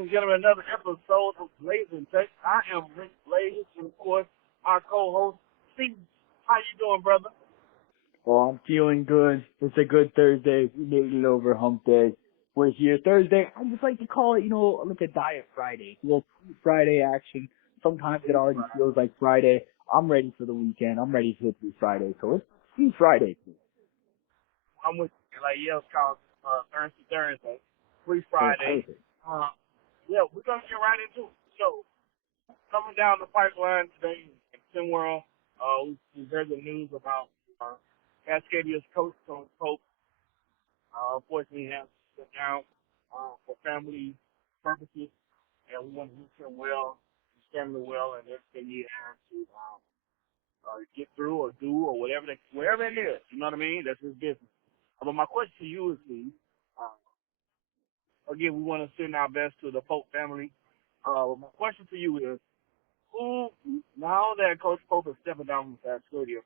and gentlemen, another episode of Blazin. I am Rick Blaze, and of course, our co-host, Steve. How you doing, brother? Well, I'm feeling good. It's a good Thursday. We made it over hump day. We're here Thursday. I just like to call it, like a Diet Friday. A little Friday action. Sometimes it already feels like Friday. I'm ready for the weekend. I'm ready to hit through Friday. So it's Free Friday. I'm with you. Like, yeah, it's called Thursday. Free Friday. Yeah, we're going to get right into it. So, coming down the pipeline today in SimWorld, we heard the news about Cascadia's coach, Coach Pope. Unfortunately, he has to sit down for family purposes, and we want to wish him well, his family well, and everything he has to get through or do or whatever it is. You know what I mean? That's his business. But my question to you is, Steve, again, we want to send our best to the Pope family. My question to you is, who, now that Coach Pope is stepping down from that studio,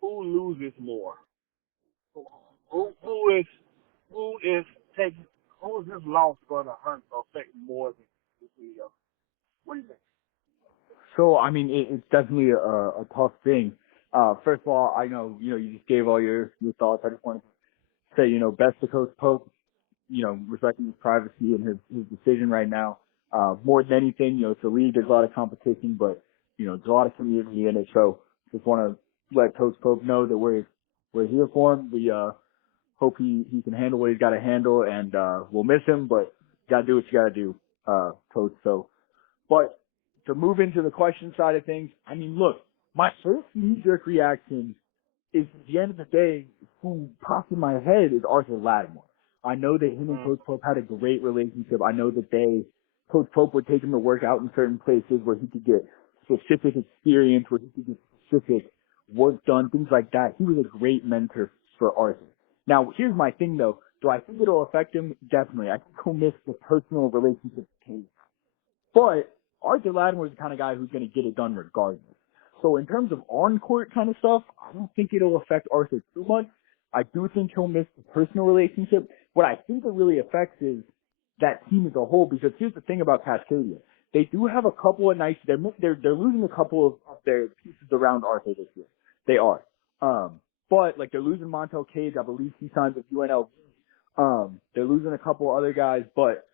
who loses more? Who is this loss going to hurt or affect more than the CEO? What do you think? So, I mean, it's definitely a tough thing. First of all, I know, you just gave all your thoughts. I just wanted to say, best to Coach Pope, respecting his privacy and his decision right now. More than anything, it's a league, there's a lot of competition, but, there's a lot of community in it. So just want to let Coach Pope know that we're here for him. We, hope he can handle what he's got to handle, and, we'll miss him, but you got to do what you got to do, Coach. So, but to move into the question side of things, I mean, look, my first knee-jerk reaction is, at the end of the day, who pops in my head is Arthur Lattimore. I know that him and Coach Pope had a great relationship. I know that Coach Pope would take him to work out in certain places where he could get specific experience, where he could get specific work done, things like that. He was a great mentor for Arthur. Now, here's my thing, though. Do I think it'll affect him? Definitely. I think he'll miss the personal relationship case. But Arthur Lattimore is the kind of guy who's going to get it done regardless. So in terms of on-court kind of stuff, I don't think it'll affect Arthur too much. I do think he'll miss the personal relationship. What I think it really affects is that team as a whole, because here's the thing about Cascadia. They do have a couple of nice, they're losing a couple of their pieces around Arthur this year. They are. But like they're losing Montel Cage, I believe he signed with UNLV. They're losing a couple other guys, but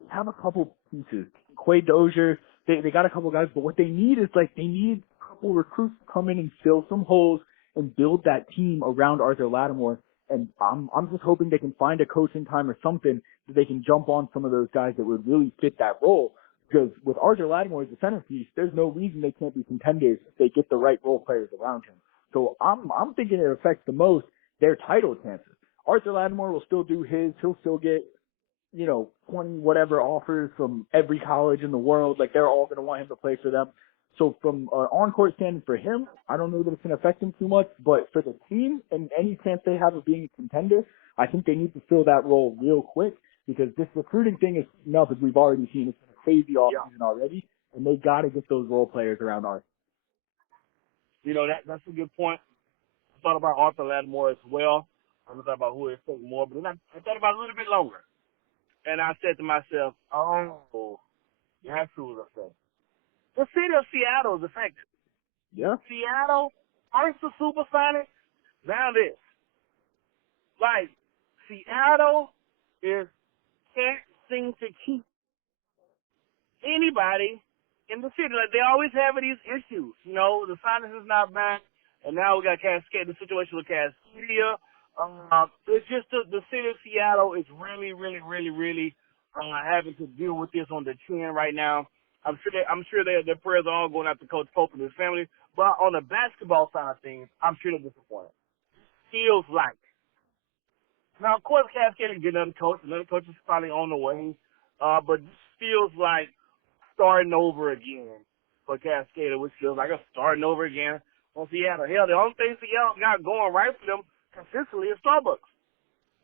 they have a couple pieces. Quay Dozier, they got a couple guys, but what they need is they need a couple recruits to come in and fill some holes and build that team around Arthur Lattimore. And I'm just hoping they can find a coach in time or something that they can jump on some of those guys that would really fit that role. Because with Arthur Lattimore as the centerpiece, there's no reason they can't be contenders if they get the right role players around him. So I'm thinking it affects the most their title chances. Arthur Lattimore will still do his. He'll still get, 20 whatever offers from every college in the world. Like they're all going to want him to play for them. So from an on-court standing for him, I don't know that it's going to affect him too much. But for the team and any chance they have of being a contender, I think they need to fill that role real quick because this recruiting thing is nothing we've already seen. It's been a crazy offseason already, and they got to get those role players around Arthur. That's a good point. I thought about Arthur Lattimore as well. I thought about who it took more, but then I thought about it a little bit longer. And I said to myself, that's who it affects. The city of Seattle is affected. Yeah. Seattle, first the Supersonics, now this. Like, Seattle can't seem to keep anybody in the city. Like, they always have these issues. The Sonics is not back, and now we got the situation with Cascadia. It's just the city of Seattle is really, really, really, really having to deal with this on the chin right now. I'm sure their prayers are all going out to Coach Pope and his family. But on the basketball side of things, I'm sure they're disappointed. Feels like. Now, of course, Cascadia can get another coach. Another coach is probably on the way. But this feels like starting over again for Cascadia, which feels like a starting over again on Seattle. Hell, the only thing Seattle got going right for them consistently is Starbucks.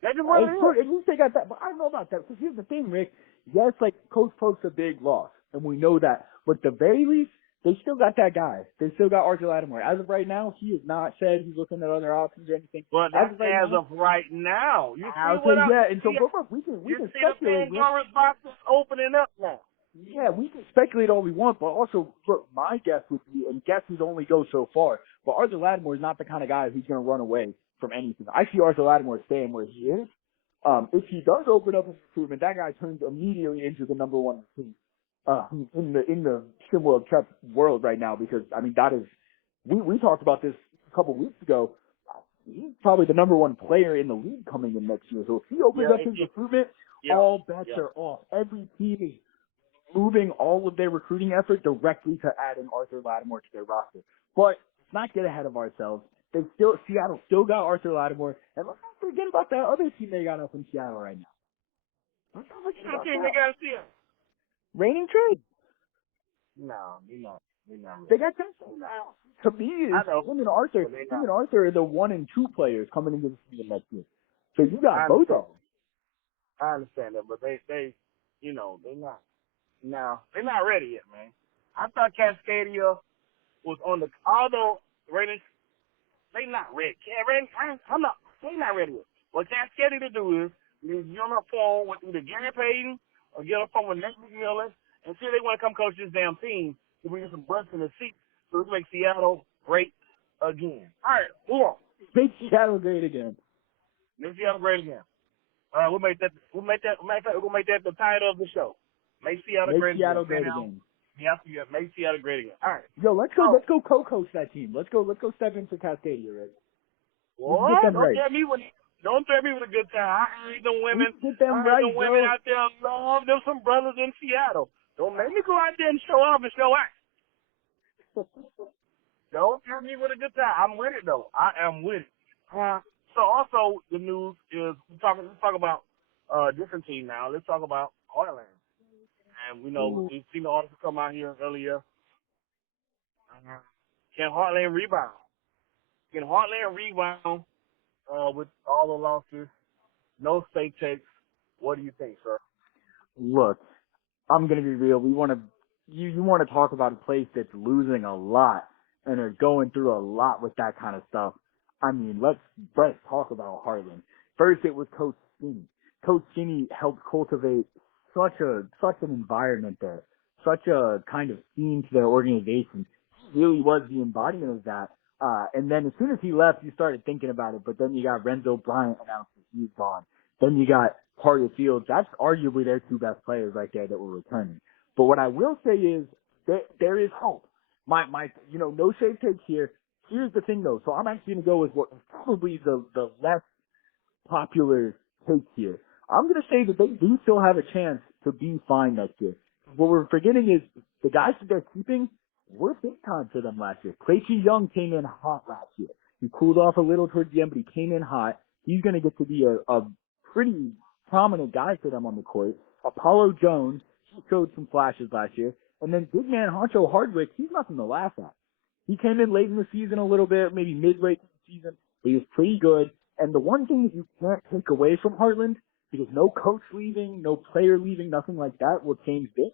That's just what it is. At least they got that, but I don't know about that. Because here's the thing, Rick. Yes, Coach Pope's a big loss, and we know that. But at the very least, they still got that guy. They still got Arthur Lattimore. As of right now, he has not said he's looking at other options or anything. But that's as of right now. You see what and so we can see speculate. The Pandora's box is opening up now. Yeah, we can speculate all we want, but also, look, my guess would be, and guesses only go so far, but Arthur Lattimore is not the kind of guy who's going to run away from anything. I see Arthur Lattimore staying where he is. If he does open up his recruitment, that guy turns immediately into the number one recruit in the SimWorld Cup world right now, because, I mean, that is, we talked about this a couple of weeks ago. He's probably the number one player in the league coming in next year. So if he opens up his recruitment, all bets are off. Every team is moving all of their recruiting effort directly to adding Arthur Lattimore to their roster. But let's not get ahead of ourselves. Seattle still got Arthur Lattimore, and let's not forget about that other team they got up in Seattle right now. Let's not forget about team they got in Seattle. Reigning trade. No, they're not. They got Tennessee now. To me, him and Arthur are the 1 and 2 players coming into the season next year. So you got both of them. I understand that, but they, they're not. No, they're not ready yet, man. I thought Cascadia was on the, although Raiders, they not ready. They're not ready yet. What Cascadia to do is, get on the phone with either Gary Payton or get on the phone with Nick McMillan and see if they want to come coach this damn team to bring some butts in the seat so let's make Seattle great again. All right, move on. Make Seattle great again. Make Seattle great again. We'll make that the title of the show. Make Seattle great again. Yeah, make Seattle great again. All right. Yo, let's go co-coach that team. Let's go step into Cascadia, right? What? Don't threaten me with a good time. I heard the women. The women out there love them some brothers in Seattle. Don't make me go out there and show off and show out. Don't threaten me with a good time. I'm with it though. I am with it. So also the news is let's talk about different team now. Let's talk about Heartland. And we know we've seen the article come out here earlier. Can Heartland rebound? Can Heartland rebound with all the losses? No state takes. What do you think, sir? Look, I'm gonna be real. You want to talk about a place that's losing a lot and are going through a lot with that kind of stuff. I mean, let's talk about Heartland. First, it was Coach Skinny. Coach Skinny helped cultivate such an environment there, such a kind of theme to their organization. He really was the embodiment of that. And then as soon as he left, you started thinking about it. But then you got Renzo Bryant announced that he's gone. Then you got Carter Fields. That's arguably their 2 best players right there that were returning. But what I will say is that there is hope. My no shade takes here. Here's the thing though. So I'm actually going to go with what is probably the less popular take here. I'm going to say that they do still have a chance to be fine next year. What we're forgetting is the guys that they're keeping were big time for them last year. Clayton Young came in hot last year. He cooled off a little towards the end, but he came in hot. He's going to get to be a pretty prominent guy for them on the court. Apollo Jones, he showed some flashes last year. And then big man Honcho Hardwick, he's nothing to laugh at. He came in late in the season a little bit, maybe midway through the season, but he was pretty good. And the one thing that you can't take away from Heartland, because no coach leaving, no player leaving, nothing like that will change this,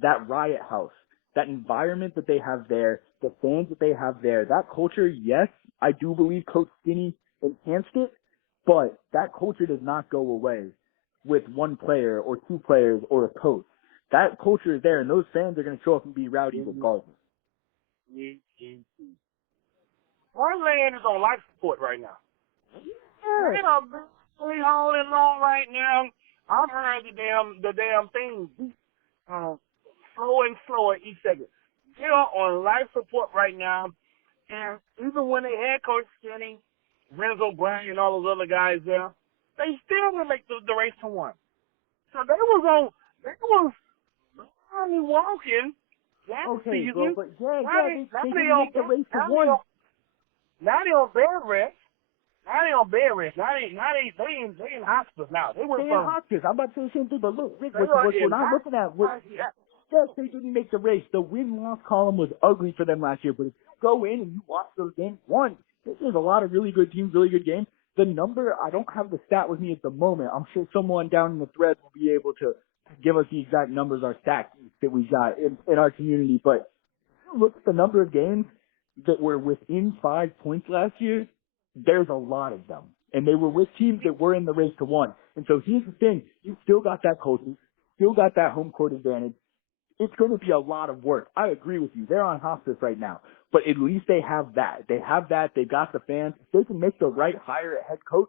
that riot house, that environment that they have there, the fans that they have there, that culture, yes, I do believe Coach Skinny enhanced it, but that culture does not go away with 1 player or 2 players or a coach. That culture is there, and those fans are going to show up and be rowdy regardless. Heartland is on life support right now. They're really hauling on right now. I've heard the damn thing slower and slower each second. They're on life support right now, and even when they had Coach Skinny, Renzo Bryant, and all those other guys there, they still didn't make the race to 1. So they was only walking last season. But they didn't make the race to 1. Now they on bed rest. They in hospice now. They in hospice. I'm about to say the same thing, but look, Rick, what we're not looking at, yes, they didn't make the race. The win-loss column was ugly for them last year, but if you go in and you watch those games, there's a lot of really good teams, really good games. The number, I don't have the stat with me at the moment. I'm sure someone down in the thread will be able to give us the exact numbers, our stats that we got in our community, but you look at the number of games that were within 5 points last year, there's a lot of them. And they were with teams that were in the race to 1. And so here's the thing. You still got that coaching, still got that home court advantage. It's going to be a lot of work. I agree with you. They're on hospice right now. But at least they have that. They have that. They've got the fans. If they can make the right hire at head coach,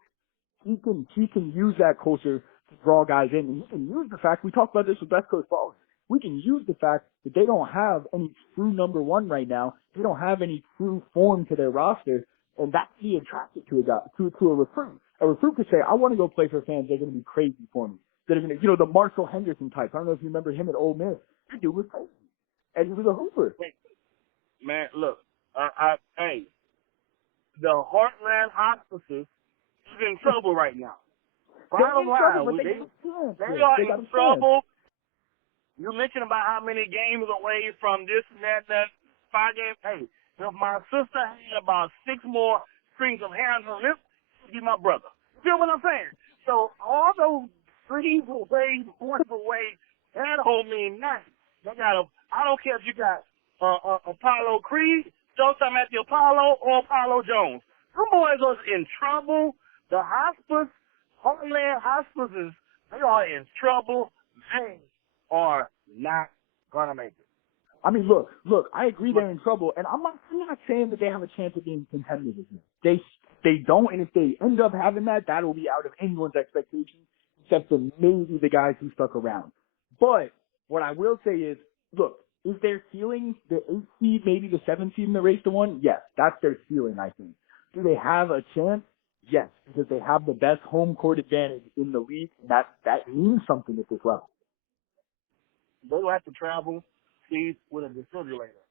he can use that culture to draw guys in. And he can use the fact, we talked about this with Best Coast Ballers. We can use the fact that they don't have any true number one right now. They don't have any true form to their roster. And that can be attractive to a guy, to a recruit. A recruit could say, I want to go play for fans. They're going to be crazy for me. They're going to, the Marshall Henderson type. I don't know if you remember him at Ole Miss. That dude was crazy. And he was a hooper. Man, look, hey, the Heartland Hospices is in trouble right now. Bottom line, they are in trouble. You mentioned about how many games away from this and that 5 games. Hey, if my sister had about 6 more strings of hair on her lips, she'd be my brother. Feel what I'm saying? So all those 3 away, 4 away, that don't mean nothing. They got I don't care if you got Apollo Creed, Showtime at the Apollo, or Apollo Jones. Some boys are in trouble. The hospice, Heartland hospices, they are in trouble. They are not gonna make it. I mean, look, I agree they're in trouble, and I'm not saying that they have a chance of being contenders this year. They don't, and if they end up having that, that'll be out of anyone's expectations, except for maybe the guys who stuck around. But what I will say is, look, is their ceiling the 8th seed, maybe the 7th seed in the race to 1? Yes, that's their ceiling, I think. Do they have a chance? Yes, because they have the best home court advantage in the league, and that means something at this level. They will have to travel, see, with a defibrillator.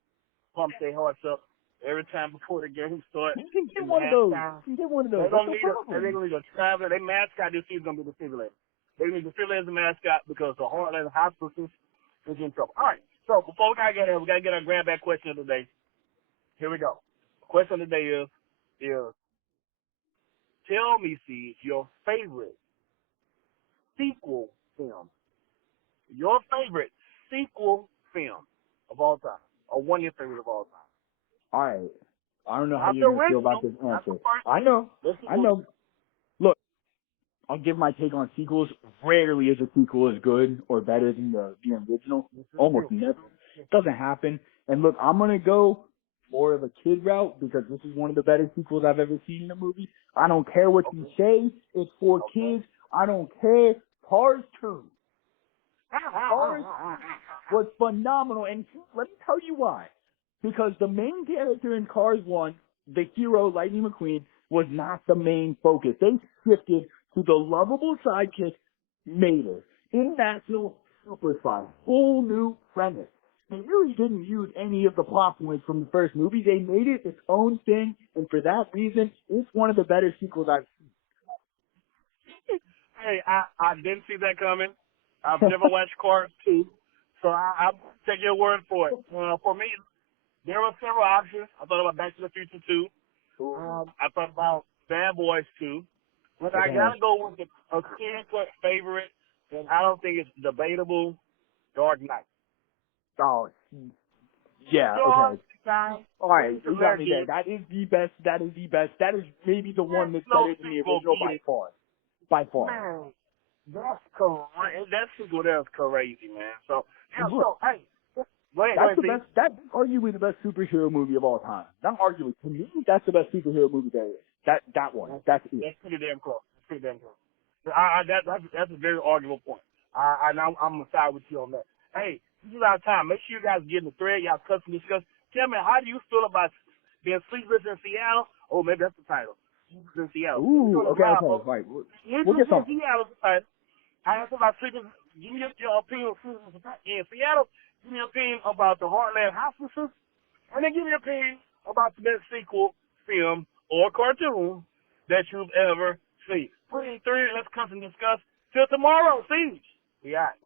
Pump their hearts up every time before the game starts. You can get one of those. They're going to need a traveler. Their mascot this season is going to be the defibrillator. They need the defibrillator as a mascot because the Heartland Hospital is in trouble. All right, so before we got to get there, we got to get our grab bag question of the day. Here we go. The question of the day is tell me, Siege, your favorite sequel film. Your favorite sequel film of all time, or one of your favorite of all time. All right. I don't know how you're going to feel about this answer. I know. Look, I'll give my take on sequels. Rarely is a sequel as good or better than the original. Almost never. It doesn't happen. And look, I'm going to go more of a kid route because this is one of the better sequels I've ever seen in a movie. I don't care what you say. It's for kids. I don't care. Cars 2. Cars was phenomenal, and let me tell you why. Because the main character in Cars 1, the hero, Lightning McQueen, was not the main focus. They shifted to the lovable sidekick, Mater, international super spy, whole new premise. They really didn't use any of the plot points from the first movie. They made it its own thing, and for that reason, it's one of the better sequels I've seen. Hey, I didn't see that coming. I've never watched Cars 2, so I'll take your word for it. For me, there were several options. I thought about Back to the Future 2. I thought about Bad Boys 2. But I got to go with a clear-cut favorite, and I don't think it's debatable, Dark Knight. Oh, yeah, okay. All right, you got me there. That is the best. That is maybe the one that's better than the original by far. Man. That's crazy. That sequel there is crazy, man. So, yeah, so hey, that's arguably the best superhero movie of all time. Not arguably, to me, that's the best superhero movie there is. That one. That's it. That's pretty damn close. That's a very arguable point. I'm gonna side with you on that. Hey, this is our time. Make sure you guys get in the thread. Y'all custom discuss. Tell me, how do you feel about being sleepless in Seattle? Oh, maybe that's the title. Sleepless in Seattle. Ooh, okay, right. We'll get some. Seattle title. I asked about sleeping. Give me your opinion in Seattle. Give me your opinion about the Heartland Hospices. And then give me your opinion about the best sequel, film, or cartoon that you've ever seen. Put in 3, let's come and discuss. Till tomorrow, Siege. We out.